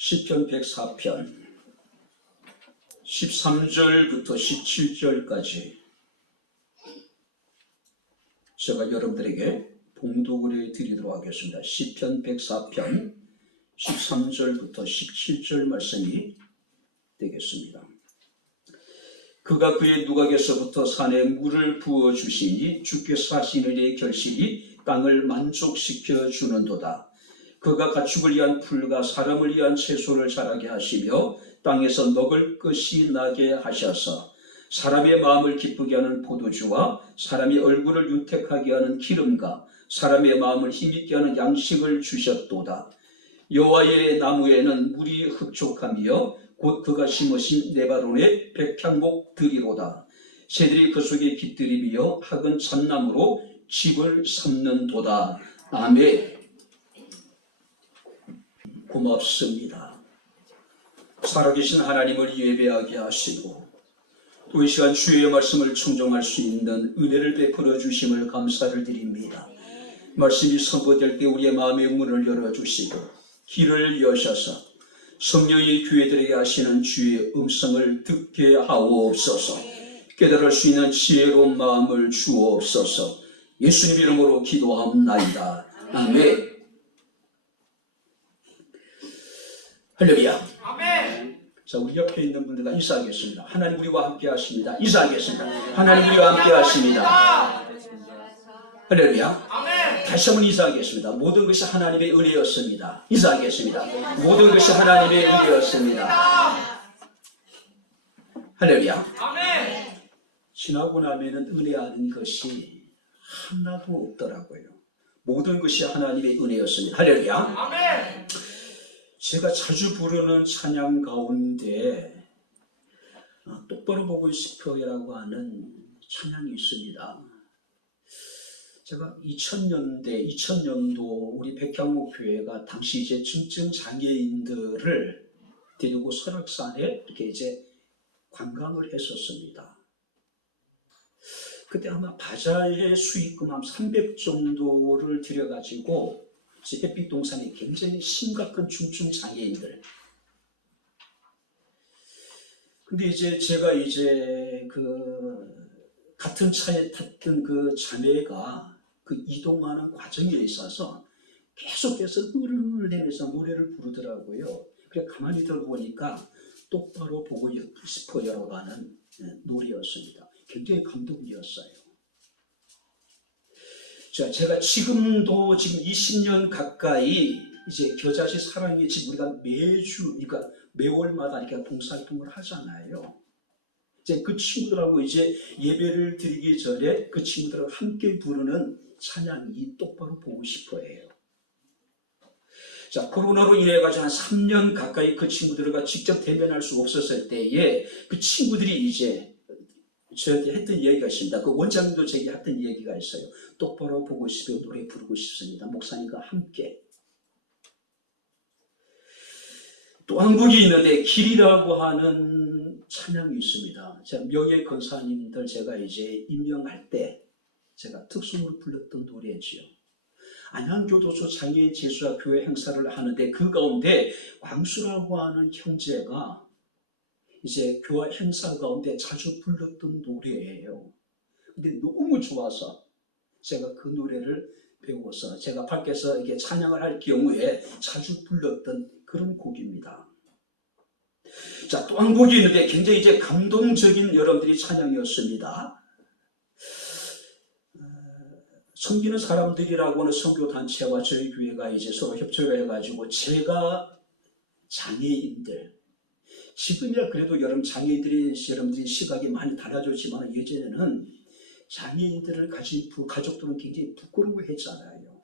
시편 104편 13절부터 17절까지 제가 여러분들에게 봉독을 해드리도록 하겠습니다. 시편 104편 13절부터 17절 말씀이 되겠습니다. 그가 그의 누각에서부터 산에 물을 부어주시니 주께서 하신 일의 결실이 땅을 만족시켜 주는도다. 그가 가축을 위한 풀과 사람을 위한 채소를 자라게 하시며 땅에서 먹을 것이 나게 하셔서 사람의 마음을 기쁘게 하는 포도주와 사람의 얼굴을 윤택하게 하는 기름과 사람의 마음을 힘있게 하는 양식을 주셨도다. 여호와의 나무에는 물이 흡족하며 곧 그가 심으신 네바론의 백향목들이로다. 새들이 그 속에 깃들이며 학은 잣나무로 집을 삼는도다. 아멘. 고맙습니다. 살아계신 하나님을 예배하게 하시고 또 이 시간 주의 말씀을 청종할 수 있는 은혜를 베풀어 주심을 감사를 드립니다. 말씀이 선포될 때 우리의 마음의 문을 열어주시고 길을 여셔서 성령이 교회들에게 하시는 주의 음성을 듣게 하옵소서. 깨달을 수 있는 지혜로운 마음을 주옵소서. 예수님 이름으로 기도합나이다. 아멘. 할렐루야. 아멘. 자, 우리 옆에 있는 분들과 인사하겠습니다. 하나님 우리와 함께 하십니다. 인사하겠습니다. 하나님 우리와 함께 하십니다. 할렐루야. 아멘. 다시 한번 인사하겠습니다. 모든 것이 하나님의 은혜였습니다. 인사하겠습니다. 모든 것이 하나님의 은혜였습니다. 할렐루야. 아멘. 지나고 나면은 은혜 아닌 것이 하나도 없더라고요. 모든 것이 하나님의 은혜였습니다. 할렐루야. 아멘. 제가 자주 부르는 찬양 가운데 똑바로 보고 싶어요라고 하는 찬양이 있습니다. 제가 2000년도 우리 백향목 교회가 당시 이제 중증 장애인들을 데리고 설악산에 이렇게 이제 관광을 했었습니다. 그때 아마 바자회 수익금 한 300 정도를 들여가지고 햇빛 동산에 굉장히 심각한 중증 장애인들. 근데 이제 제가 이제 같은 차에 탔던 그 자매가 그 이동하는 과정에 있어서 계속해서 흐르내면서 노래를 부르더라고요. 그래 가만히 들어보니까 똑바로 보고 싶어요라고 하는 노래였습니다. 굉장히 감동이었어요. 자, 제가 지금도 지금 20년 가까이 이제 겨자씨 사랑의 집 우리가 매주, 그러니까 매월마다 이렇게 봉사활동을 하잖아요. 이제 그 친구들하고 이제 예배를 드리기 전에 그 친구들하고 함께 부르는 찬양이 똑바로 보고 싶어해요. 자, 코로나로 인해가지고 한 3년 가까이 그 친구들과 직접 대면할 수 없었을 때에 그 친구들이 이제 저한테 했던 얘기가 있습니다. 그 원장님도 제게 했던 얘기가 있어요. 똑바로 보고 싶어요. 노래 부르고 싶습니다. 목사님과 함께. 또 한 곡이 있는데 길이라고 하는 찬양이 있습니다. 제가 명예 권사님들 제가 이제 임명할 때 제가 특송으로 불렀던 노래지요. 안양교도소 장애인 재수와 교회 행사를 하는데 그 가운데 광수라고 하는 형제가 이제 교회 행사 가운데 자주 불렀던 노래예요. 근데 너무 좋아서 제가 그 노래를 배워서 제가 밖에서 이게 찬양을 할 경우에 자주 불렀던 그런 곡입니다. 자, 또 한 곡이 있는데 굉장히 이제 감동적인 여러분들이 찬양이었습니다. 섬기는 사람들이라고 하는 선교단체와 저희 교회가 이제 서로 협조를 해가지고 제가 장애인들, 지금이야 그래도 여러분들이 시각이 많이 달라졌지만 예전에는 장애인들을 가진 가족들은 굉장히 부끄러워했잖아요.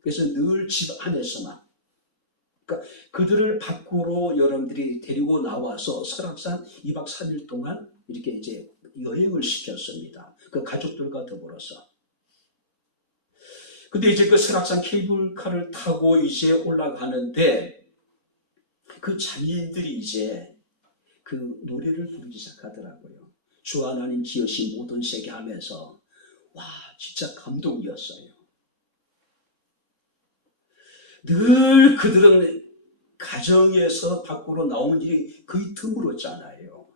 그래서 늘 집 안에서만, 그러니까 그들을 밖으로 여러분들이 데리고 나와서 설악산 2박 3일 동안 이렇게 이제 여행을 시켰습니다. 그 가족들과 더불어서. 근데 이제 그 설악산 케이블카를 타고 이제 올라가는데 그 장애인들이 이제 그 노래를 부르기 시작하더라고요. 주 하나님 지으신 모든 세계 하면서 와 진짜 감동이었어요. 늘 그들은 가정에서 밖으로 나오는 일이 거의 드물었잖아요.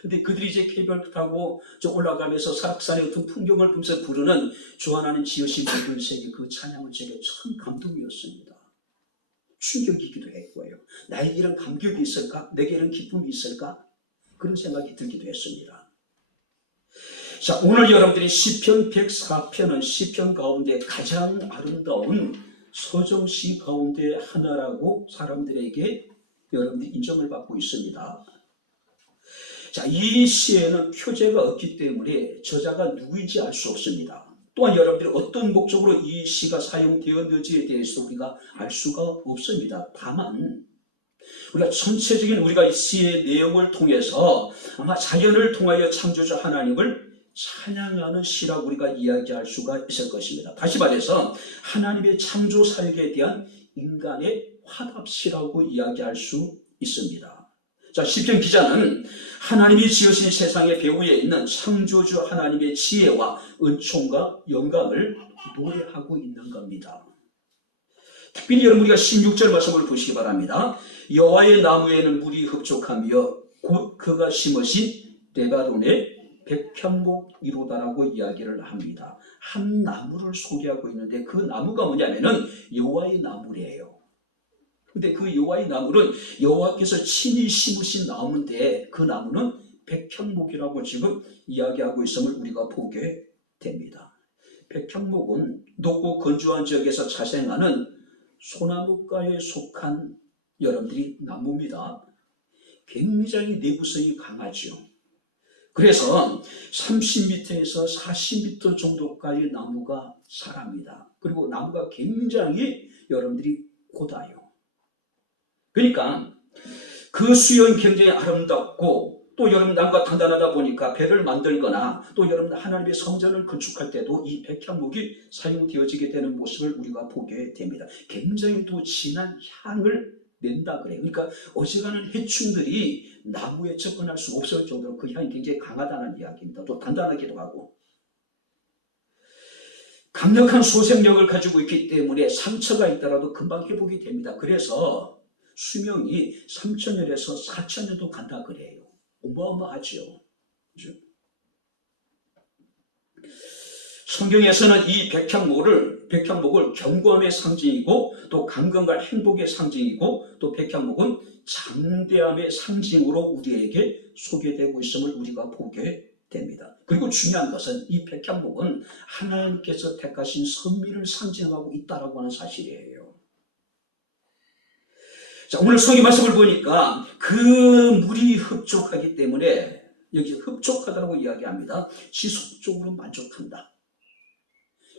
근데 그들이 이제 케이블카 타고 저 올라가면서 사락산의 어떤 풍경을 보면서 부르는 주 하나는 지으신 물들새기 그 찬양은 제게 참 감동이었습니다. 충격이기도 했고요. 나에게 이런 감격이 있을까? 내게 이런 기쁨이 있을까? 그런 생각이 들기도 했습니다. 자, 오늘 여러분들이 시편 104편은 시편 가운데 가장 아름다운 서정시 가운데 하나라고 사람들에게 여러분들이 인정을 받고 있습니다. 자, 이 시에는 표제가 없기 때문에 저자가 누구인지 알 수 없습니다. 또한 여러분들이 어떤 목적으로 이 시가 사용되었는지에 대해서 우리가 알 수가 없습니다. 다만 우리가 전체적인 우리가 이 시의 내용을 통해서 아마 자연을 통하여 창조주 하나님을 찬양하는 시라고 우리가 이야기할 수가 있을 것입니다. 다시 말해서 하나님의 창조 사역에 대한 인간의 화답시라고 이야기할 수 있습니다. 자, 시편 기자는 하나님이 지으신 세상의 배후에 있는 창조주 하나님의 지혜와 은총과 영광을 노래하고 있는 겁니다. 특별히 여러분 우리가 16절 말씀을 보시기 바랍니다. 여호와의 나무에는 물이 흡족하며 곧 그가 심으신 레바논의 백향목이로다라고 이야기를 합니다. 한 나무를 소개하고 있는데 그 나무가 뭐냐면은 여호와의 나무래요. 근데 그 여호와의 나무는 여호와께서 친히 심으신 나무인데 그 나무는 백향목이라고 지금 이야기하고 있음을 우리가 보게 됩니다. 백향목은 높고 건조한 지역에서 자생하는 소나무과에 속한 여러분들이 나무입니다. 굉장히 내구성이 강하죠. 그래서 30m에서 40m 정도까지 나무가 자랍니다. 그리고 나무가 굉장히 여러분들이 고다요. 그러니까 그 수연 굉장히 아름답고 또 여러분 나무가 단단하다 보니까 배를 만들거나 또 여러분 하나님의 성전을 건축할 때도 이 백향목이 사용되어지게 되는 모습을 우리가 보게 됩니다. 굉장히 또 진한 향을 낸다 그래요. 그러니까 어지간한 해충들이 나무에 접근할 수 없을 정도로 그 향이 굉장히 강하다는 이야기입니다. 또 단단하기도 하고 강력한 소생력을 가지고 있기 때문에 상처가 있더라도 금방 회복이 됩니다. 그래서 수명이 3,000년에서 4,000년도 간다 그래요. 어마어마하죠. 그렇죠? 성경에서는 이 백향목을 견고함의 상징이고 또 강건과 행복의 상징이고 또 백향목은 장대함의 상징으로 우리에게 소개되고 있음을 우리가 보게 됩니다. 그리고 중요한 것은 이 백향목은 하나님께서 택하신 선미를 상징하고 있다라고 하는 사실이에요. 자, 오늘 성경 말씀을 보니까 그 물이 흡족하기 때문에 여기 흡족하다고 이야기합니다. 지속적으로 만족한다.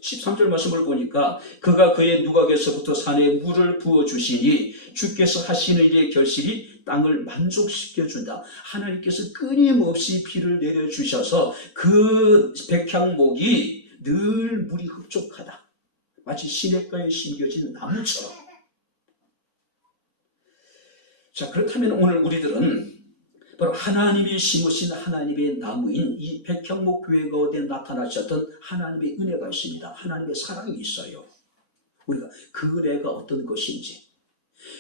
13절 말씀을 보니까 그가 그의 누각에서부터 산에 물을 부어주시니 주께서 하시는 일의 결실이 땅을 만족시켜준다. 하나님께서 끊임없이 비를 내려주셔서 그 백향목이 늘 물이 흡족하다. 마치 시냇가에 심겨진 나무처럼. 자, 그렇다면 오늘 우리들은 바로 하나님이 심으신 하나님의 나무인 이 백향목 교회 가운데 나타나셨던 하나님의 은혜가 있습니다. 하나님의 사랑이 있어요. 우리가 그 은혜가 어떤 것인지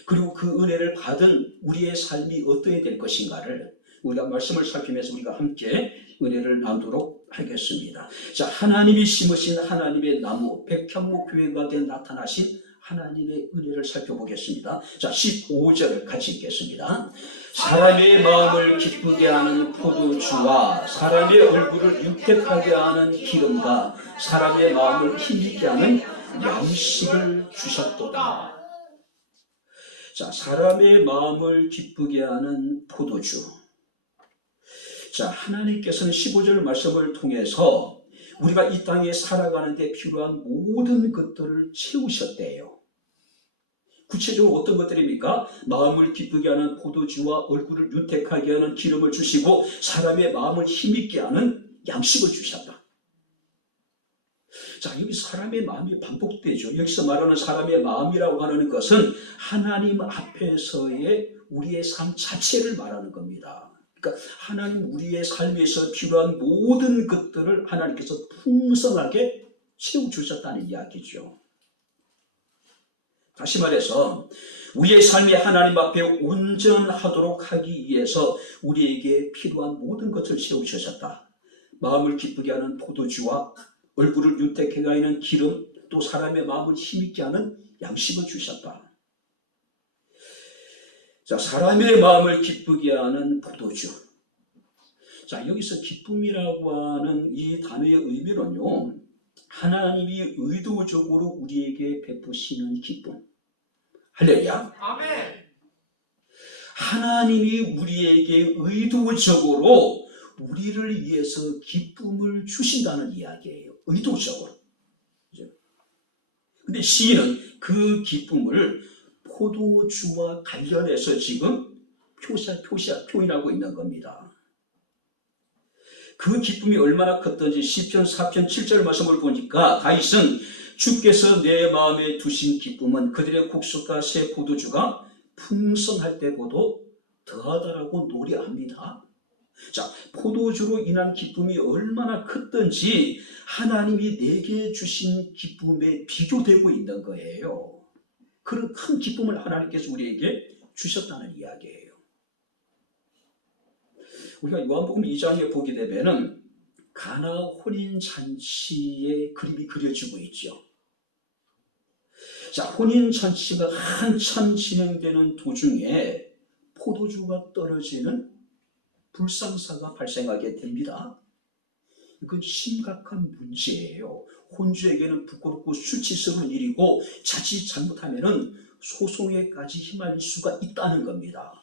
그리고 그 은혜를 받은 우리의 삶이 어떠해야 될 것인가를 우리가 말씀을 살피면서 우리가 함께 은혜를 나누도록 하겠습니다. 자, 하나님이 심으신 하나님의 나무 백향목 교회 가운데 나타나신 하나님의 은혜를 살펴보겠습니다. 자, 15절 같이 읽겠습니다. 사람의 마음을 기쁘게 하는 포도주와 사람의 얼굴을 윤택하게 하는 기름과 사람의 마음을 힘있게 하는 양식을 주셨도다. 자, 사람의 마음을 기쁘게 하는 포도주. 자, 하나님께서는 15절 말씀을 통해서 우리가 이 땅에 살아가는 데 필요한 모든 것들을 채우셨대요. 구체적으로 어떤 것들입니까? 마음을 기쁘게 하는 포도주와 얼굴을 윤택하게 하는 기름을 주시고 사람의 마음을 힘있게 하는 양식을 주셨다. 자, 여기 사람의 마음이 반복되죠. 여기서 말하는 사람의 마음이라고 하는 것은 하나님 앞에서의 우리의 삶 자체를 말하는 겁니다. 그러니까 하나님 우리의 삶에서 필요한 모든 것들을 하나님께서 풍성하게 채워주셨다는 이야기죠. 다시 말해서 우리의 삶이 하나님 앞에 온전하도록 하기 위해서 우리에게 필요한 모든 것을 세우셨다. 마음을 기쁘게 하는 포도주와 얼굴을 윤택하게 하는 기름, 또 사람의 마음을 힘있게 하는 양식을 주셨다. 자, 사람의 마음을 기쁘게 하는 포도주. 자, 여기서 기쁨이라고 하는 이 단어의 의미는요, 하나님이 의도적으로 우리에게 베푸시는 기쁨. 할렐루야. 아멘. 하나님이 우리에게 의도적으로 우리를 위해서 기쁨을 주신다는 이야기예요. 의도적으로. 근데 시인은 그 기쁨을 포도주와 관련해서 지금 표현하고 있는 겁니다. 그 기쁨이 얼마나 컸던지 시편 4편 7절 말씀을 보니까 다윗은 주께서 내 마음에 두신 기쁨은 그들의 국수가 새 포도주가 풍성할 때보다 더하다라고 노래합니다. 자, 포도주로 인한 기쁨이 얼마나 컸던지 하나님이 내게 주신 기쁨에 비교되고 있는 거예요. 그런 큰 기쁨을 하나님께서 우리에게 주셨다는 이야기예요. 우리가 요한복음 2장에 보게 되면은 가나 혼인잔치의 그림이 그려지고 있죠. 자, 혼인잔치가 한참 진행되는 도중에 포도주가 떨어지는 불상사가 발생하게 됩니다. 이건 심각한 문제예요. 혼주에게는 부끄럽고 수치스러운 일이고 자칫 잘못하면 소송에까지 휘말릴 수가 있다는 겁니다.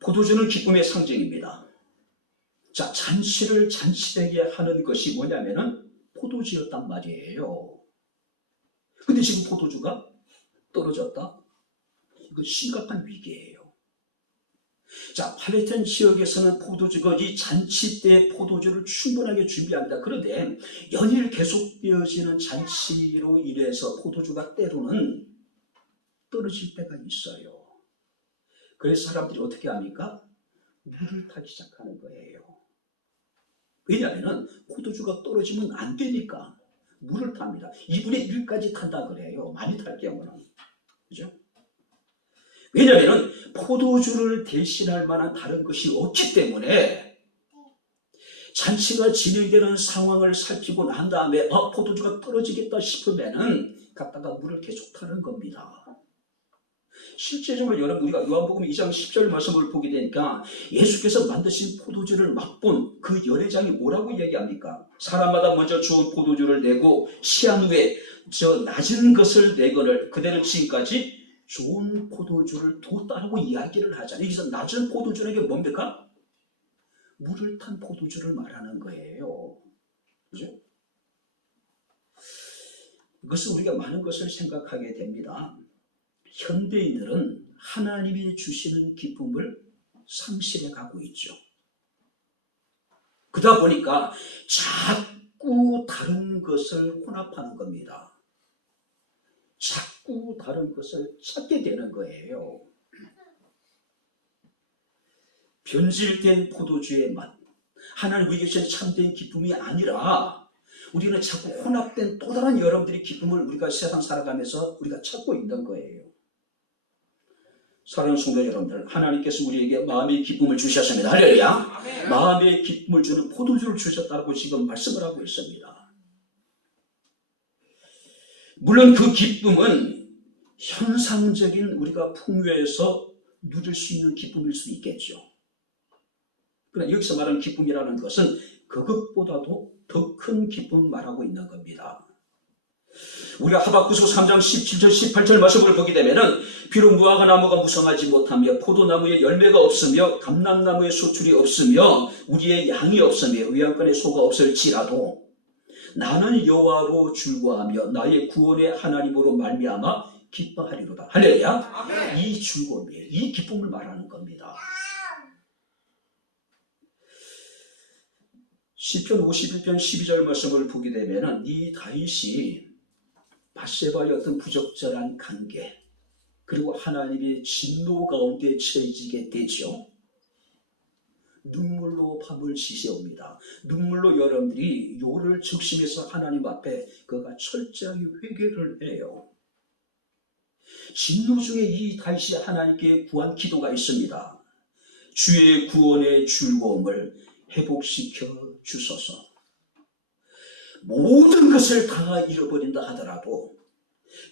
포도주는 기쁨의 상징입니다. 자, 잔치를 잔치되게 하는 것이 뭐냐면은 포도주였단 말이에요. 근데 지금 포도주가 떨어졌다? 이건 심각한 위기예요. 자, 팔레스타인 지역에서는 포도주가 이 잔치 때 포도주를 충분하게 준비합니다. 그런데 연일 계속되어지는 잔치로 인해서 포도주가 때로는 떨어질 때가 있어요. 그래서 사람들이 어떻게 합니까? 물을 타기 시작하는 거예요. 왜냐하면 포도주가 떨어지면 안 되니까 물을 탑니다. 2분의 1까지 탄다 그래요. 많이 탈 경우는. 그죠? 왜냐하면 포도주를 대신할 만한 다른 것이 없기 때문에 잔치가 진행되는 상황을 살피고 난 다음에 포도주가 떨어지겠다 싶으면은 갖다가 물을 계속 타는 겁니다. 실제적으로 여러분 우리가 요한복음 2장 10절 말씀을 보게 되니까 예수께서 만드신 포도주를 맛본 그 열애장이 뭐라고 얘기합니까? 사람마다 먼저 좋은 포도주를 내고 시한 후에 저 낮은 것을 내거늘 그대는 지금까지 좋은 포도주를 뒀다라고 이야기를 하잖아요. 여기서 낮은 포도주는 게 뭡니까? 물을 탄 포도주를 말하는 거예요. 그죠? 이것은 우리가 많은 것을 생각하게 됩니다. 현대인들은 하나님이 주시는 기쁨을 상실해 가고 있죠. 그러다 보니까 자꾸 다른 것을 혼합하는 겁니다. 자꾸 다른 것을 찾게 되는 거예요. 변질된 포도주의 맛, 하나님 우리에게 주신 참된 기쁨이 아니라 우리는 자꾸 혼합된 또 다른 여러분들의 기쁨을 우리가 세상 살아가면서 우리가 찾고 있는 거예요. 사랑하는 성도 여러분들, 하나님께서 우리에게 마음의 기쁨을 주셨습니다. 할렐루야. 마음의 기쁨을 주는 포도주를 주셨다고 지금 말씀을 하고 있습니다. 물론 그 기쁨은 현상적인 우리가 풍요에서 누릴 수 있는 기쁨일 수 있겠죠. 그러나 여기서 말하는 기쁨이라는 것은 그것보다도 더 큰 기쁨을 말하고 있는 겁니다. 우리가 하박국서 3장 17절 18절 말씀을 보게 되면은 비록 무화과 나무가 무성하지 못하며 포도나무에 열매가 없으며 감람나무에 소출이 없으며 우리의 양이 없으며 외양간에 소가 없을지라도 나는 여호와로 즐거워하며 나의 구원의 하나님으로 말미암아 기뻐하리로다. 할렐루야. 이 즐거움이에요. 이 기쁨을 말하는 겁니다. 시편 51편 12절 말씀을 보게 되면은 이 다윗이 밧세바의 어떤 부적절한 관계 그리고 하나님의 진노 가운데 처해지게 되죠. 눈물로 밤을 지새웁니다. 눈물로 여러분들이 요를 적심해서 하나님 앞에 그가 철저하게 회개를 해요. 진노 중에 이 다윗이 하나님께 구한 기도가 있습니다. 주의 구원의 즐거움을 회복시켜 주소서. 모든 것을 다 잃어버린다 하더라도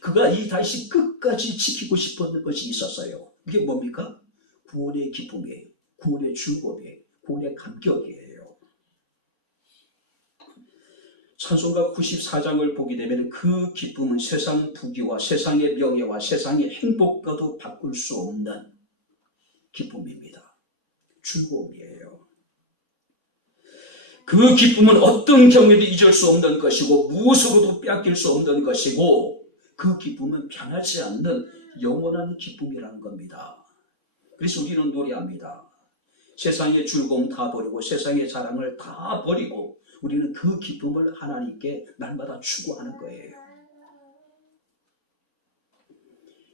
그가 이 다윗이 끝까지 지키고 싶었던 것이 있었어요. 그게 뭡니까? 구원의 기쁨이에요. 구원의 즐거움이에요. 구원의 감격이에요. 찬송가 94장을 보게 되면 그 기쁨은 세상 부귀와 세상의 명예와 세상의 행복과도 바꿀 수 없는 기쁨입니다. 즐거움이에요. 그 기쁨은 어떤 경우에도 잊을 수 없는 것이고 무엇으로도 빼앗길 수 없는 것이고 그 기쁨은 변하지 않는 영원한 기쁨이라는 겁니다. 그래서 우리는 노래합니다. 세상의 즐거움 다 버리고 세상의 자랑을 다 버리고 우리는 그 기쁨을 하나님께 날마다 추구하는 거예요.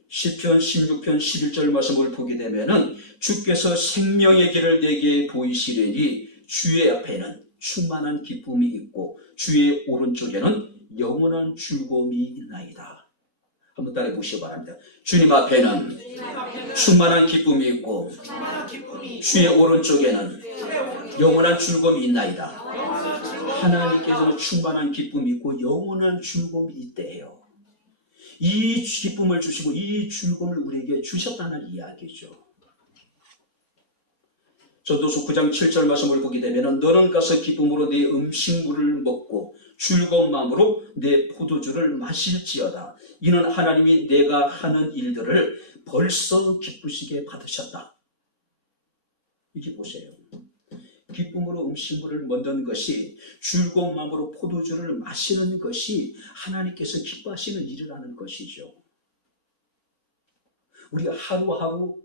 시편 16편 11절 말씀을 보게 되면은 주께서 생명의 길을 내게 보이시려니 주의 앞에는 충만한 기쁨이 있고 주의 오른쪽에는 영원한 즐거움이 있나이다. 한번 따라해 보시기 바랍니다. 주님 앞에는 충만한 기쁨이 있고 주의 오른쪽에는 영원한 즐거움이 있나이다. 하나님께서는 충만한 기쁨이 있고 영원한 즐거움이 있대요. 이 기쁨을 주시고 이 즐거움을 우리에게 주셨다는 이야기죠. 전도서 9장 7절 말씀을 보게 되면 너는 가서 기쁨으로 내 음식물을 먹고 즐거운 마음으로 내 포도주를 마실지어다. 이는 하나님이 내가 하는 일들을 벌써 기쁘시게 받으셨다. 이게 보세요. 기쁨으로 음식물을 먹는 것이 즐거운 마음으로 포도주를 마시는 것이 하나님께서 기뻐하시는 일이라는 것이죠. 우리가 하루하루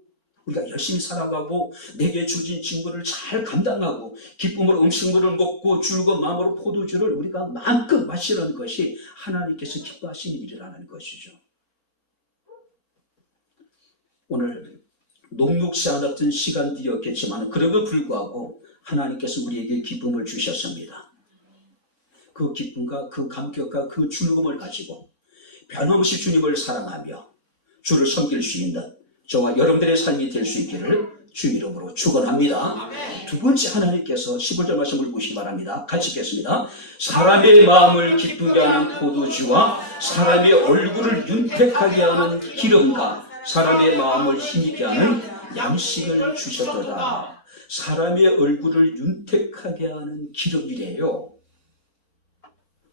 우리가 열심히 살아가고 내게 주어진 직무를 잘 감당하고 기쁨으로 음식물을 먹고 즐거운 마음으로 포도주를 우리가 마음껏 마시는 것이 하나님께서 기뻐하시는 일이라는 것이죠. 오늘 녹록지 않았던 시간이었겠지만 그럼에도 불구하고 하나님께서 우리에게 기쁨을 주셨습니다. 그 기쁨과 그 감격과 그 즐거움을 가지고 변함없이 주님을 사랑하며 주를 섬길 수 있는 저와 여러분들의 삶이 될 수 있기를 주 이름으로 축원합니다. 두 번째 하나님께서 15절 말씀을 보시기 바랍니다. 같이 읽겠습니다. 사람의 마음을 기쁘게 하는 포도주와 사람의 얼굴을 윤택하게 하는 기름과 사람의 마음을 힘있게 하는 양식을 주셨도다. 사람의 얼굴을 윤택하게 하는 기름이래요.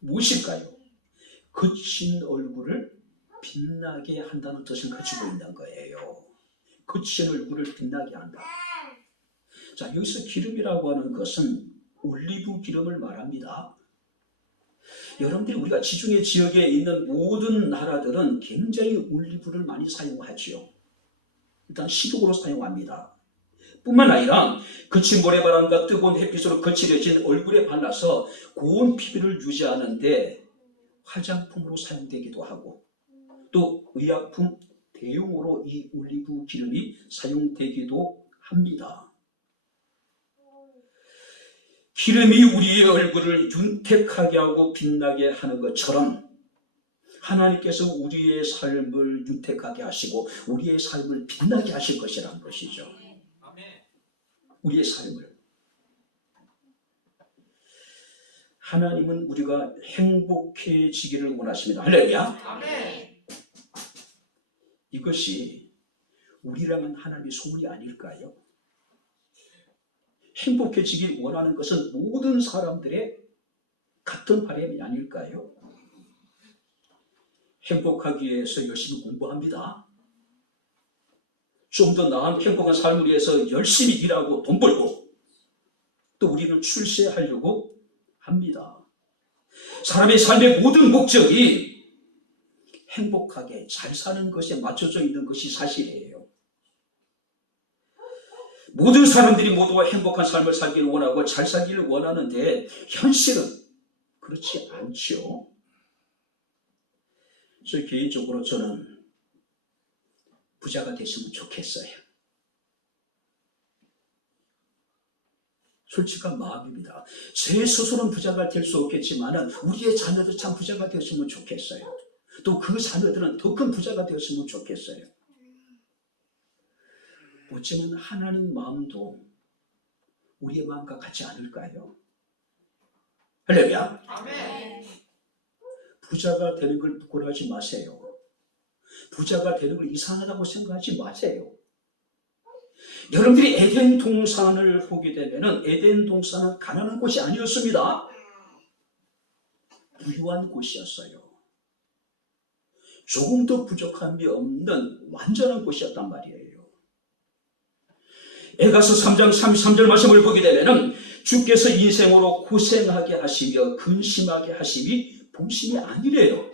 무엇일까요? 거친 얼굴을 빛나게 한다는 뜻을 가지고 있는 거예요. 거친 얼굴을 빛나게 한다. 자, 여기서 기름이라고 하는 것은 올리브 기름을 말합니다. 여러분들이 우리가 지중해 지역에 있는 모든 나라들은 굉장히 올리브를 많이 사용하죠. 일단 식용으로 사용합니다. 뿐만 아니라 거친 모래바람과 뜨거운 햇빛으로 거칠어진 얼굴에 발라서 고운 피부를 유지하는 데 화장품으로 사용되기도 하고 또 의약품 대용으로 이 올리브 기름이 사용되기도 합니다. 기름이 우리의 얼굴을 윤택하게 하고 빛나게 하는 것처럼 하나님께서 우리의 삶을 윤택하게 하시고 우리의 삶을 빛나게 하실 것이라는 것이죠. 우리의 삶을. 하나님은 우리가 행복해지기를 원하십니다. 할렐루야. 이것이 우리랑은 하나님의 소원이 아닐까요? 행복해지길 원하는 것은 모든 사람들의 같은 바람이 아닐까요? 행복하기 위해서 열심히 공부합니다. 좀 더 나은 행복한 삶을 위해서 열심히 일하고 돈 벌고 또 우리는 출세하려고 합니다. 사람의 삶의 모든 목적이 행복하게 잘 사는 것에 맞춰져 있는 것이 사실이에요. 모든 사람들이 모두가 행복한 삶을 살기를 원하고 잘 살기를 원하는데 현실은 그렇지 않죠. 그래서 개인적으로 저는 부자가 됐으면 좋겠어요. 솔직한 마음입니다. 제 스스로는 부자가 될 수 없겠지만 우리의 자녀도 참 부자가 됐으면 좋겠어요. 또 그 자녀들은 더 큰 부자가 되었으면 좋겠어요. 어쩌면 하나님 마음도 우리의 마음과 같지 않을까요? 할렐루야. 아멘. 부자가 되는 걸 부끄러워하지 마세요. 부자가 되는 걸 이상하다고 생각하지 마세요. 여러분들이 에덴 동산을 보게 되면 에덴 동산은 가난한 곳이 아니었습니다. 부유한 곳이었어요. 조금 더 부족함이 없는 완전한 곳이었단 말이에요. 에가서 3장 33절 말씀을 보게 되면 주께서 인생으로 고생하게 하시며 근심하게 하심이 본심이 아니래요.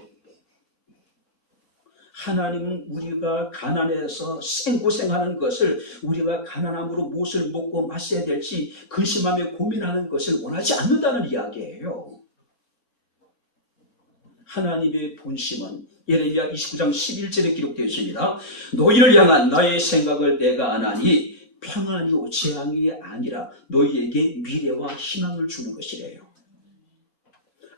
하나님은 우리가 가난해서 생고생하는 것을, 우리가 가난함으로 무엇을 먹고 마셔야 될지 근심하며 고민하는 것을 원하지 않는다는 이야기예요. 하나님의 본심은 예레미야 29장 11절에 기록되어 있습니다. 너희를 향한 나의 생각을 내가 아나니 평안이요 재앙이 아니라 너희에게 미래와 희망을 주는 것이래요.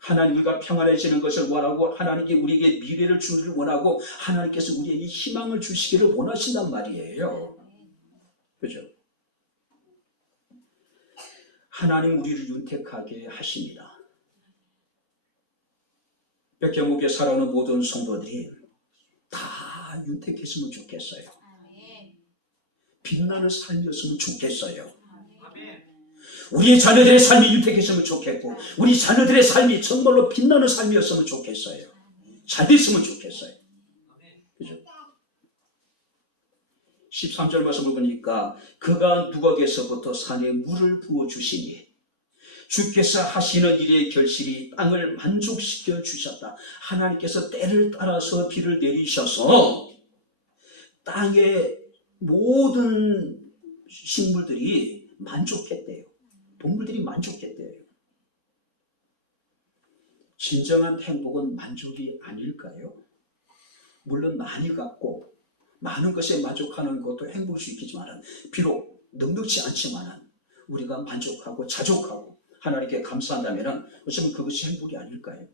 하나님, 우리가 평안해지는 것을 원하고 하나님께 우리에게 미래를 주기를 원하고 하나님께서 우리에게 희망을 주시기를 원하신단 말이에요. 그죠? 하나님 우리를 윤택하게 하십니다. 백경목에 살아오는 모든 성도들이 다 윤택했으면 좋겠어요. 빛나는 삶이었으면 좋겠어요. 우리 자녀들의 삶이 윤택했으면 좋겠고 우리 자녀들의 삶이 정말로 빛나는 삶이었으면 좋겠어요. 잘 됐으면 좋겠어요. 그죠? 13절 말씀을 보니까 그가 누각에서부터 산에 물을 부어주시니 주께서 하시는 일의 결실이 땅을 만족시켜 주셨다. 하나님께서 때를 따라서 비를 내리셔서 땅의 모든 식물들이 만족했대요. 동물들이 만족했대요. 진정한 행복은 만족이 아닐까요? 물론 많이 갖고 많은 것에 만족하는 것도 행복일 수 있겠지만 비록 넉넉지 않지만 우리가 만족하고 자족하고 하나님께 감사한다면 어쩌면 그것이 행복이 아닐까요?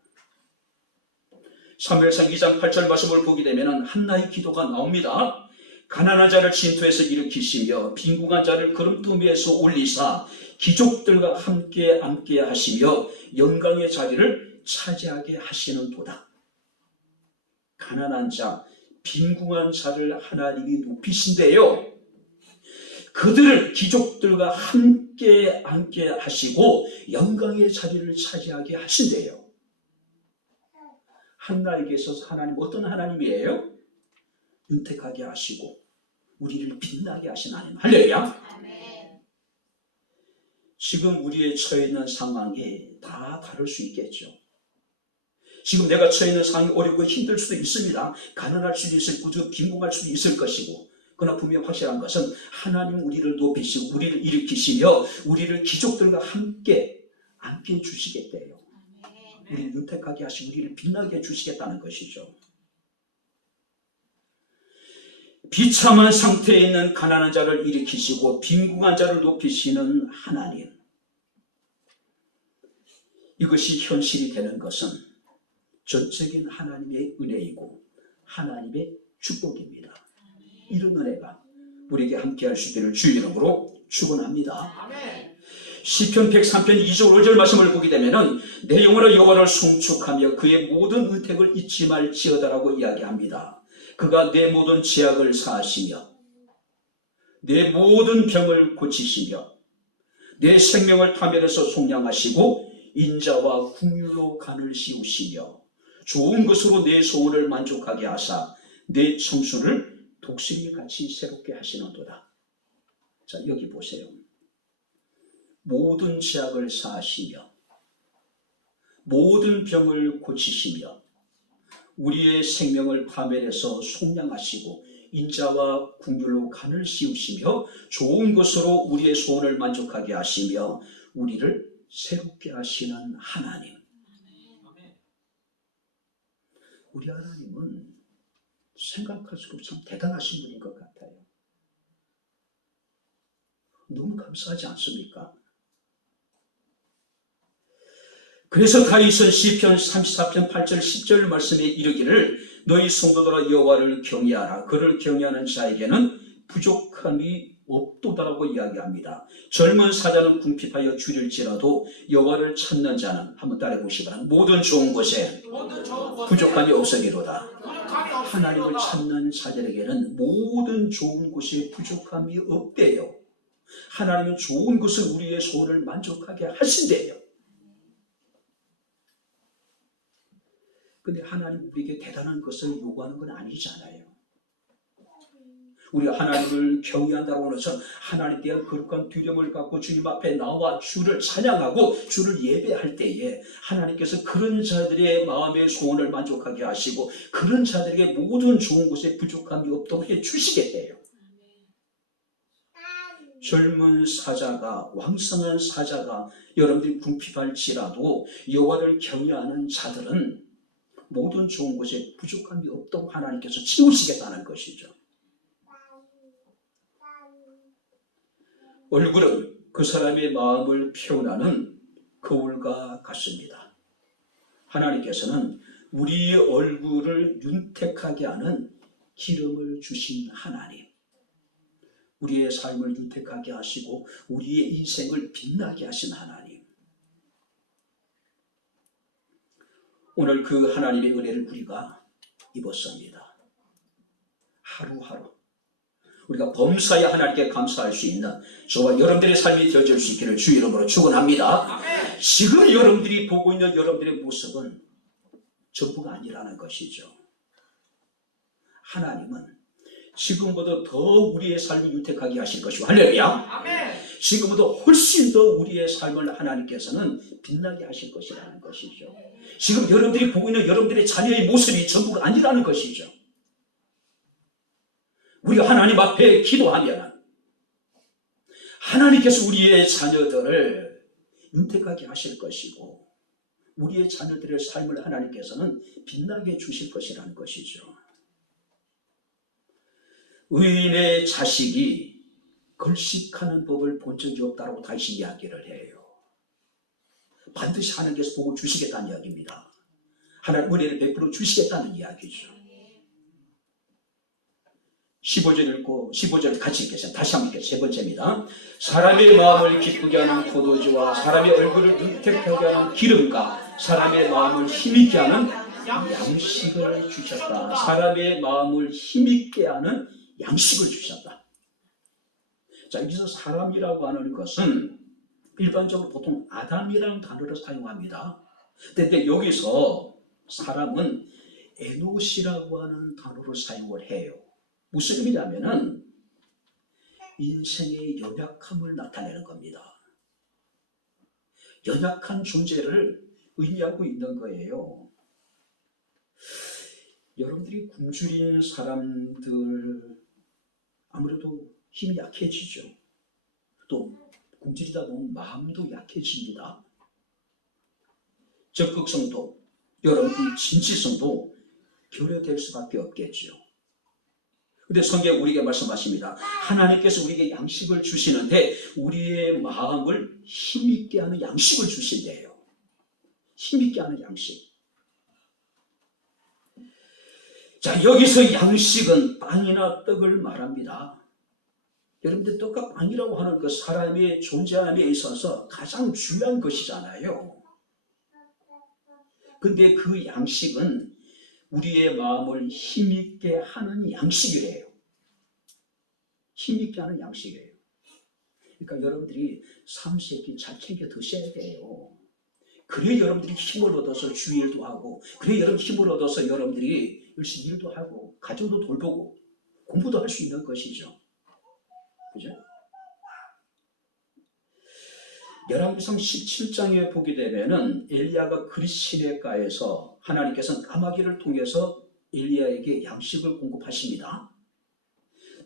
사무엘상 2장 8절 말씀을 보게 되면 한나의 기도가 나옵니다. 가난한 자를 진토에서 일으키시며 빈궁한 자를 거름투미에서 올리사 귀족들과 함께 앉게 하시며 영광의 자리를 차지하게 하시는도다. 가난한 자, 빈궁한 자를 하나님이 높이신대요. 그들을 귀족들과 함께 앉게 하시고 영광의 자리를 차지하게 하신대요. 한나에게 있어서 하나님 어떤 하나님이에요? 윤택하게 하시고 우리를 빛나게 하신 하나님. 할렐루야. 지금 우리의 처해 있는 상황이 다 다를 수 있겠죠. 지금 내가 처해 있는 상황이 어렵고 힘들 수도 있습니다. 가난할 수도 있을 것이고 빈곤할 수도 있을 것이고, 그러나 분명 확실한 것은 하나님 우리를 높이시고 우리를 일으키시며 우리를 귀족들과 함께 앉게 해주시겠대요. 우리를 윤택하게 하시고 우리를 빛나게 해주시겠다는 것이죠. 비참한 상태에 있는 가난한 자를 일으키시고 빈궁한 자를 높이시는 하나님, 이것이 현실이 되는 것은 전적인 하나님의 은혜이고 하나님의 축복입니다. 이런 은혜가 우리에게 함께할 수 있기를 주의 이름으로 축원합니다. 시편 103편 2절 5절 말씀을 보게 되면 내 영혼아 여호와를 송축하며 그의 모든 의택을 잊지 말지어다라고 이야기합니다. 그가 내 모든 죄악을 사하시며 내 모든 병을 고치시며 내 생명을 파멸해서 속량하시고 인자와 긍휼로 간을 씌우시며 좋은 것으로 내 소원을 만족하게 하사 내 청수를 독수리같이 새롭게 하시는도다. 자, 여기 보세요. 모든 죄악을 사하시며 모든 병을 고치시며 우리의 생명을 파멸해서 속량하시고 인자와 긍휼로 간을 씌우시며 좋은 것으로 우리의 소원을 만족하게 하시며 우리를 새롭게 하시는 하나님. 우리 하나님은 생각할수록 참 대단하신 분인 것 같아요. 너무 감사하지 않습니까? 그래서 다윗은 시편 34편 8절 10절 말씀에 이르기를 너희 성도들아 여호와를 경외하라. 그를 경외하는 자에게는 부족함이 없도다라고 이야기합니다. 젊은 사자는 궁핍하여 줄일지라도 여호와를 찾는 자는 한번 따라해 보시기 바랍니다. 모든 좋은 곳에 부족함이 없으리로다. 하나님을 찾는 자들에게는 모든 좋은 곳에 부족함이 없대요. 하나님은 좋은 것을 우리의 소원을 만족하게 하신대요. 근데 하나님 우리에게 대단한 것을 요구하는 건 아니잖아요. 우리가 하나님을 경외한다고 해서 하나님에 대한 거룩한 두려움을 갖고 주님 앞에 나와 주를 찬양하고 주를 예배할 때에 하나님께서 그런 자들의 마음의 소원을 만족하게 하시고 그런 자들에게 모든 좋은 곳에 부족함이 없도록 해주시겠대요. 젊은 사자가 왕성한 사자가 여러분들이 궁핍할지라도 여호와를 경외하는 자들은 모든 좋은 곳에 부족함이 없도록 하나님께서 채우시겠다는 것이죠. 얼굴은 그 사람의 마음을 표현하는 거울과 같습니다. 하나님께서는 우리의 얼굴을 윤택하게 하는 기름을 주신 하나님, 우리의 삶을 윤택하게 하시고 우리의 인생을 빛나게 하신 하나님, 오늘 그 하나님의 은혜를 우리가 입었습니다. 하루하루 우리가 범사에 하나님께 감사할 수 있는 저와 여러분들의 삶이 되어질 수 있기를 주 이름으로 축원합니다. 지금 여러분들이 보고 있는 여러분들의 모습은 전부가 아니라는 것이죠. 하나님은 지금보다 더 우리의 삶을 윤택하게 하실 것이고, 할렐루야. 지금보다 훨씬 더 우리의 삶을 하나님께서는 빛나게 하실 것이라는 것이죠. 지금 여러분들이 보고 있는 여러분들의 자녀의 모습이 전부가 아니라는 것이죠. 우리가 하나님 앞에 기도하면 하나님께서 우리의 자녀들을 윤택하게 하실 것이고 우리의 자녀들의 삶을 하나님께서는 빛나게 주실 것이라는 것이죠. 의인의 자식이 걸식하는 법을 본 적이 없다고 다시 이야기를 해요. 반드시 하나님께서 보고 주시겠다는 이야기입니다. 하나님 은혜를 베풀어 주시겠다는 이야기죠. 15절 읽고 15절 같이 읽겠습니다. 다시 한번 읽겠습니다. 세 번째입니다. 사람의 마음을 기쁘게 하는 포도주와 사람의 얼굴을 윤택하게 하는 기름과 사람의 마음을 힘있게 하는 양식을 주셨다. 사람의 마음을 힘있게 하는 양식을 주셨다. 자, 여기서 사람이라고 하는 것은 일반적으로 보통 아담이라는 단어를 사용합니다. 근데 여기서 사람은 에노시라고 하는 단어를 사용을 해요. 무슨 의미냐면은 인생의 연약함을 나타내는 겁니다. 연약한 존재를 의미하고 있는 거예요. 여러분들이 굶주린 사람들 아무래도 힘이 약해지죠. 또 굶주리다 보면 마음도 약해집니다. 적극성도 여러분들이 진취성도 결여될 수밖에 없겠죠. 근데 성경 우리에게 말씀하십니다. 하나님께서 우리에게 양식을 주시는데 우리의 마음을 힘있게 하는 양식을 주신대요. 힘있게 하는 양식. 자, 여기서 양식은 빵이나 떡을 말합니다. 여러분들 떡과 빵이라고 하는 그 사람의 존재함에 있어서 가장 중요한 것이잖아요. 근데 그 양식은 우리의 마음을 힘있게 하는 양식이래요. 힘있게 하는 양식이에요. 그러니까 여러분들이 삼시세끼 잘 챙겨 드셔야 돼요. 그래 여러분들이 힘을 얻어서 주일도 하고, 그래 여러분 힘을 얻어서 여러분들이 열심히 일도 하고, 가정도 돌보고, 공부도 할 수 있는 것이죠. 그죠? 열왕기상 17장에 보게 되면은 엘리야가 그릿 시내가에서 하나님께서는 까마귀를 통해서 엘리야에게 양식을 공급하십니다.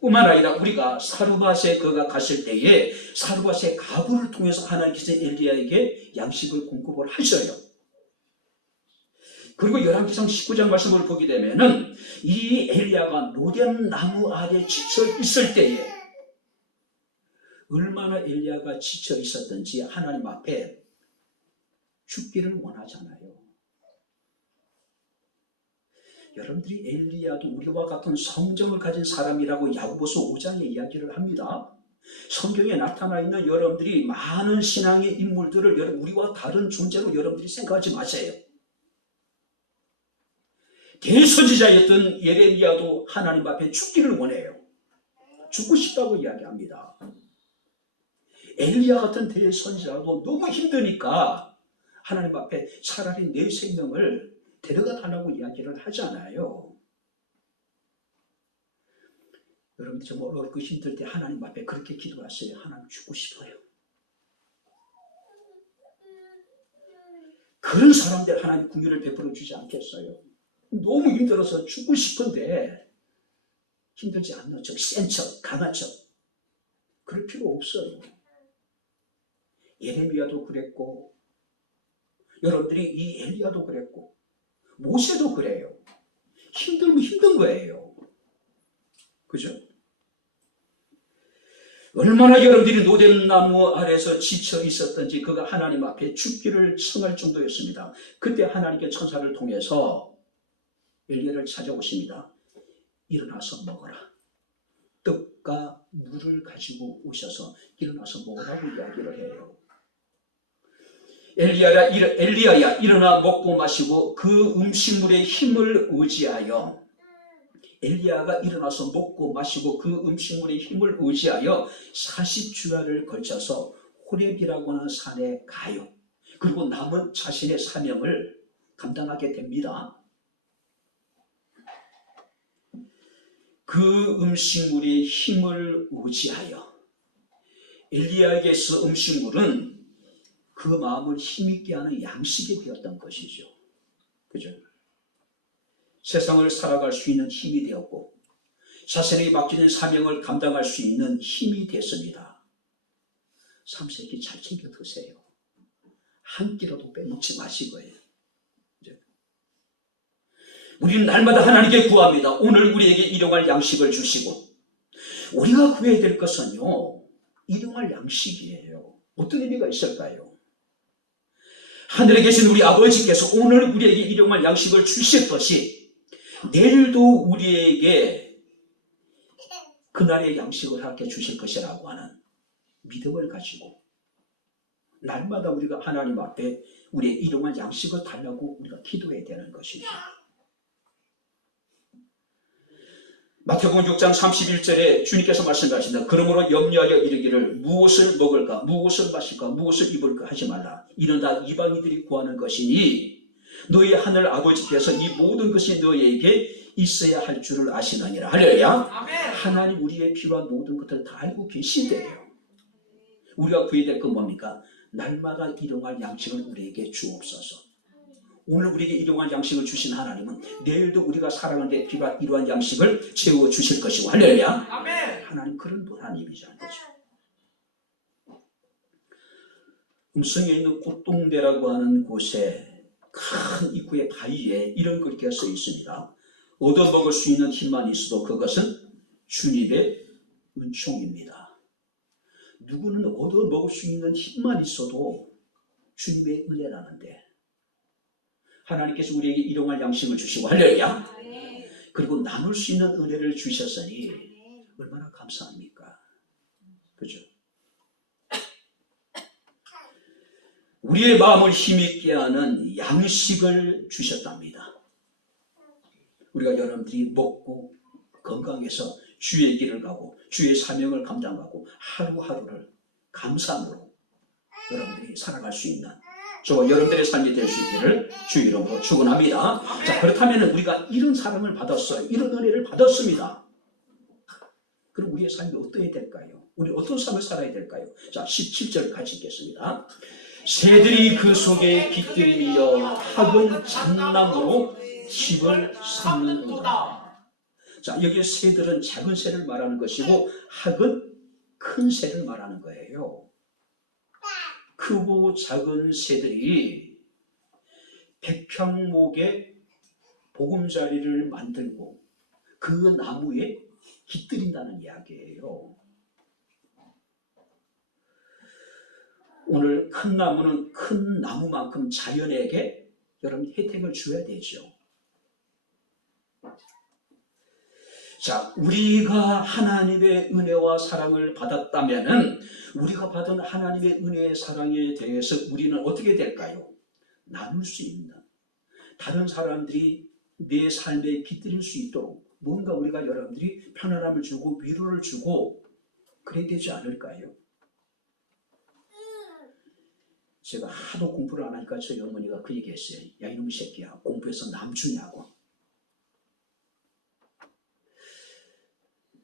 뿐만 아니라 우리가 사르밧에 그가 갔을 때에 사르밧의 가부를 통해서 하나님께서 엘리야에게 양식을 공급을 하셔요. 그리고 열왕기상 19장 말씀을 보게 되면은 이 엘리야가 로뎀 나무 아래 지쳐 있을 때에 얼마나 엘리야가 지쳐 있었던지 하나님 앞에 죽기를 원하잖아요. 여러분들이 엘리야도 우리와 같은 성정을 가진 사람이라고 야고보서 5장에 이야기를 합니다. 성경에 나타나 있는 여러분들이 많은 신앙의 인물들을 우리와 다른 존재로 여러분들이 생각하지 마세요. 대선지자였던 예레미야도 하나님 앞에 죽기를 원해요. 죽고 싶다고 이야기합니다. 엘리야 같은 대선지자도 너무 힘드니까 하나님 앞에 차라리 내 생명을 데려가 달라고 이야기를 하잖아요. 여러분들 정말 어렵고 힘들 때 하나님 앞에 그렇게 기도하세요. 하나님 죽고 싶어요. 그런 사람들 하나님 긍휼을 베풀어 주지 않겠어요? 너무 힘들어서 죽고 싶은데 힘들지 않는 척, 센 척, 강한 척 그럴 필요 없어요. 예레미야도 그랬고 여러분들이 이 엘리야도 그랬고 모세도 그래요. 힘들면 힘든 거예요. 그죠? 얼마나 여러분들이 노뎀나무 아래서 지쳐 있었던지 그가 하나님 앞에 죽기를 청할 정도였습니다. 그때 하나님께 천사를 통해서 엘리야를 찾아오십니다. 일어나서 먹어라. 떡과 물을 가지고 오셔서 일어나서 먹으라고 이야기를 해요. 엘리야야 일어나 먹고 마시고 그 음식물의 힘을 의지하여 엘리야가 일어나서 먹고 마시고 그 음식물의 힘을 의지하여 40주야를 걸쳐서 호렙이라고 하는 산에 가요. 그리고 남은 자신의 사명을 감당하게 됩니다. 그 음식물의 힘을 의지하여 엘리야에게서 음식물은 그 마음을 힘있게 하는 양식이 되었던 것이죠. 그죠? 세상을 살아갈 수 있는 힘이 되었고 자신에게 맡기는 사명을 감당할 수 있는 힘이 됐습니다. 삼세기 잘 챙겨 드세요. 한 끼라도 빼먹지 마시고요. 우리는 날마다 하나님께 구합니다. 오늘 우리에게 일용할 양식을 주시고 우리가 구해야 될 것은요 일용할 양식이에요. 어떤 의미가 있을까요? 하늘에 계신 우리 아버지께서 오늘 우리에게 일용할 양식을 주실 것이 내일도 우리에게 그날의 양식을 함께 주실 것이라고 하는 믿음을 가지고 날마다 우리가 하나님 앞에 우리의 일용할 양식을 달라고 우리가 기도해야 되는 것이죠. 마태복음 6장 31절에 주님께서 말씀하신다. 그러므로 염려하여 이르기를 무엇을 먹을까 무엇을 마실까 무엇을 입을까 하지 말라. 이는 다 이방인들이 구하는 것이니 너희 하늘 아버지께서 이 모든 것이 너희에게 있어야 할 줄을 아시느니라. 할렐루야. 하나님 우리의 필요한 모든 것들을 다 알고 계신대요. 우리가 구해야 될 건 뭡니까? 날마다 일용할 양식을 우리에게 주옵소서. 오늘 우리에게 일용할 양식을 주신 하나님은 내일도 우리가 살아가는 데 필요한 이러한 양식을 채워주실 것이고 할렐루야. 하나님 그런 하나님이자는 거죠. 음성에 있는 꽃동대라고 하는 곳에 큰 입구의 바위에 이런 글귀가 써 있습니다. 얻어먹을 수 있는 힘만 있어도 그것은 주님의 은총입니다. 누구는 얻어먹을 수 있는 힘만 있어도 주님의 은혜라는데 하나님께서 우리에게 일용할 양식을 주시고 할렐루야. 그리고 나눌 수 있는 은혜를 주셨으니 얼마나 감사합니까? 그죠? 우리의 마음을 힘있게 하는 양식을 주셨답니다. 우리가 여러분들이 먹고 건강해서 주의 길을 가고 주의 사명을 감당하고 하루하루를 감사함으로 여러분들이 살아갈 수 있는 저와 여러분들의 삶이 될 수 있기를 주의 이름으로 축원합니다. 자, 그렇다면 우리가 이런 사랑을 받았어요. 이런 은혜를 받았습니다. 그럼 우리의 삶이 어떠해야 될까요? 우리 어떤 삶을 살아야 될까요? 자, 17절 같이 읽겠습니다. 새들이 그 속에 깃들이며 학은 장남으로 집을 삼는구나. 자, 여기 새들은 작은 새를 말하는 것이고 학은 큰 새를 말하는 거예요. 크고 작은 새들이 백향목의 보금자리를 만들고 그 나무에 깃들인다는 이야기예요. 오늘 큰 나무는 큰 나무만큼 자연에게 여러분 혜택을 줘야 되죠. 자, 우리가 하나님의 은혜와 사랑을 받았다면은 우리가 받은 하나님의 은혜의 사랑에 대해서 우리는 어떻게 될까요? 나눌 수 있는, 다른 사람들이 내 삶에 깃들일 수 있도록 뭔가 우리가 여러분들이 편안함을 주고 위로를 주고 그래야 되지 않을까요? 제가 하도 공부를 안 하니까 저희 어머니가 그 얘기했어요. 야, 이놈의 새끼야, 공부해서 남 주냐고.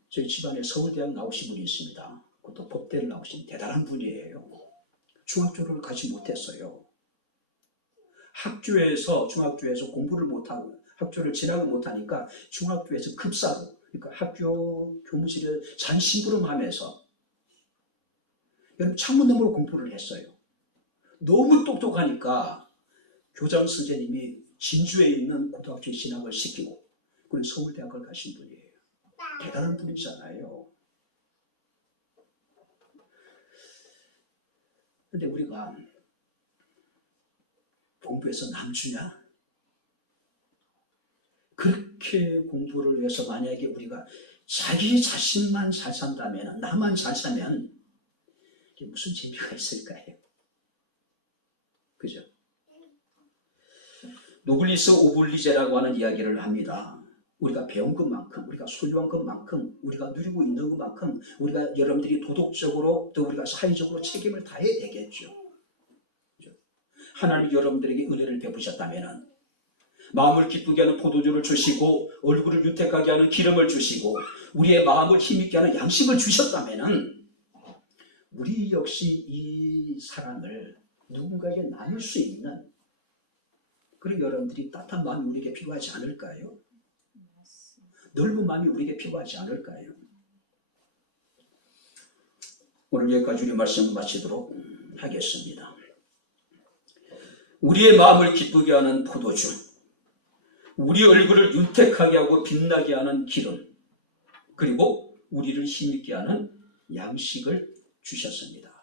저희 집안에 서울대학 나오신 분이 있습니다. 그것도 법대를 나오신 대단한 분이에요. 중학교를 가지 못했어요. 중학교에서 공부를 못하고 학교를 진학을 못하니까 중학교에서 급사로, 그러니까 학교 교무실에 잔심부름하면서 여러분 창문 너머로 공부를 했어요. 너무 똑똑하니까 교장 선생님이 진주에 있는 고등학교에 진학을 시키고 그리고 서울대학을 가신 분이에요. 대단한 분이잖아요. 근데 우리가 공부해서 남주냐? 그렇게 공부를 해서 만약에 우리가 자기 자신만 잘 산다면, 나만 잘 사면 이게 무슨 재미가 있을까요? 그죠? 노블리스 오블리제라고 하는 이야기를 합니다. 우리가 배운 것만큼, 우리가 소유한 것만큼, 우리가 누리고 있는 것만큼 우리가 여러분들이 도덕적으로 또 우리가 사회적으로 책임을 다해야 되겠죠. 그죠? 하나님이 여러분들에게 은혜를 베푸셨다면 마음을 기쁘게 하는 포도주를 주시고 얼굴을 유택하게 하는 기름을 주시고 우리의 마음을 힘있게 하는 양식을 주셨다면 우리 역시 이 사랑을 누군가에게 나눌 수 있는 그런 여러분들이 따뜻한 마음이 우리에게 필요하지 않을까요? 넓은 마음이 우리에게 필요하지 않을까요? 오늘 여기까지 우리 말씀 마치도록 하겠습니다. 우리의 마음을 기쁘게 하는 포도주, 우리 얼굴을 윤택하게 하고 빛나게 하는 기름, 그리고 우리를 힘있게 하는 양식을 주셨습니다.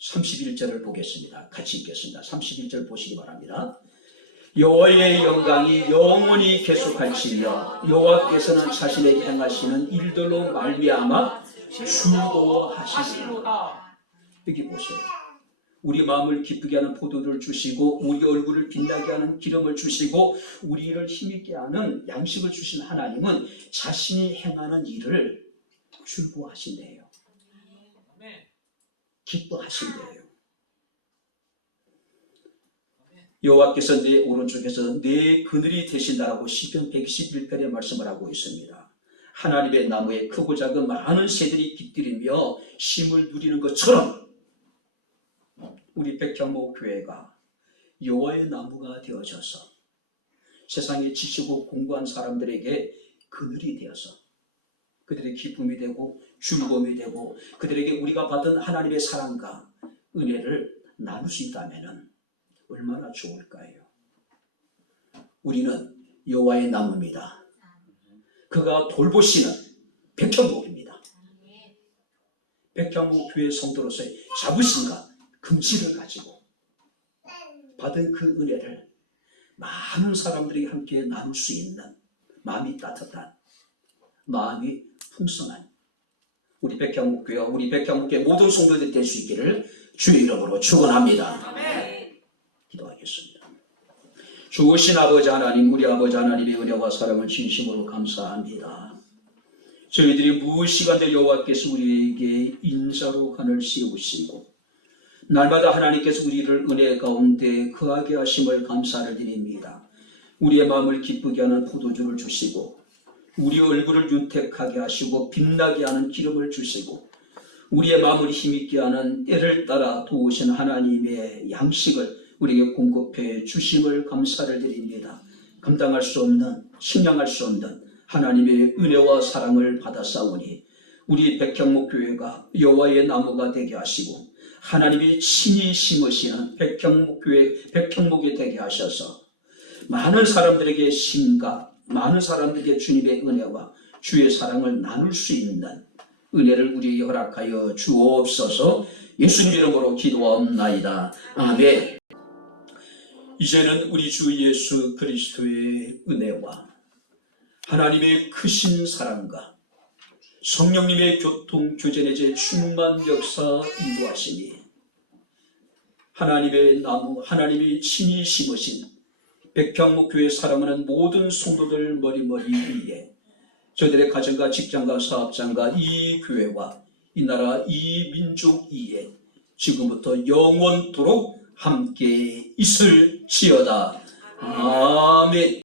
31절을 보겠습니다. 같이 읽겠습니다. 31절 보시기 바랍니다. 여호와의 영광이 영원히 계속할지며 여호와께서는 자신에게 행하시는 일들로 말미암아 즐거워하시리라. 여기 보세요. 우리 마음을 기쁘게 하는 포도를 주시고 우리 얼굴을 빛나게 하는 기름을 주시고 우리를 힘있게 하는 양식을 주신 하나님은 자신이 행하는 일을 즐거워하신대요. 기뻐하신대요. 여호와께서 내 오른쪽에서 내 그늘이 되신다라고 시편 111편에 말씀을 하고 있습니다. 하나님의 나무에 크고 작은 많은 새들이 깃들이며 쉼을 누리는 것처럼 우리 백향목 교회가 여호와의 나무가 되어져서 세상에 지치고 공부한 사람들에게 그늘이 되어서 그들의 기쁨이 되고 즐거움이 되고 그들에게 우리가 받은 하나님의 사랑과 은혜를 나눌 수 있다면 얼마나 좋을까요? 우리는 여호와의 나무입니다. 그가 돌보시는 백향목입니다. 백향목 교회 성도로서의 자부심과 금치를 가지고 받은 그 은혜를 많은 사람들이 함께 나눌 수 있는 마음이 따뜻한, 마음이 풍성한 우리 백향목 교회와 우리 백향목 교회 모든 성도들이 될 수 있기를 주의 이름으로 축원합니다. 기도하겠습니다. 주신 아버지 하나님, 우리 아버지 하나님의 은혜와 사랑을 진심으로 감사합니다. 저희들이 무엇이간데 여호와께서 우리에게 인자로 간을 씌우시고 날마다 하나님께서 우리를 은혜 가운데 거하게 하심을 감사를 드립니다. 우리의 마음을 기쁘게 하는 포도주를 주시고 우리 얼굴을 윤택하게 하시고 빛나게 하는 기름을 주시고 우리의 마음을 힘있게 하는 때를 따라 도우신 하나님의 양식을 우리에게 공급해 주심을 감사를 드립니다. 감당할 수 없는, 식량할 수 없는 하나님의 은혜와 사랑을 받아싸우니 우리 백향목 교회가 여호와의 나무가 되게 하시고 하나님이 친히 심으시는 백향목 교회, 백향목이 되게 하셔서 많은 사람들에게 심과 많은 사람들에게 주님의 은혜와 주의 사랑을 나눌 수 있는 은혜를 우리에게 허락하여 주옵소서. 예수님 이름으로 기도하옵나이다. 아멘. 이제는 우리 주 예수 그리스도의 은혜와 하나님의 크신 사랑과 성령님의 교통 교제내제 충만 역사 인도하시니 하나님의 나무, 하나님이 친히 심으신 백향목교회 사랑하는 모든 성도들 머리머리 위에 저들의 가정과 직장과 사업장과 이 교회와 이 나라 이 민족 위에 지금부터 영원토록 함께 있을지어다. 아멘.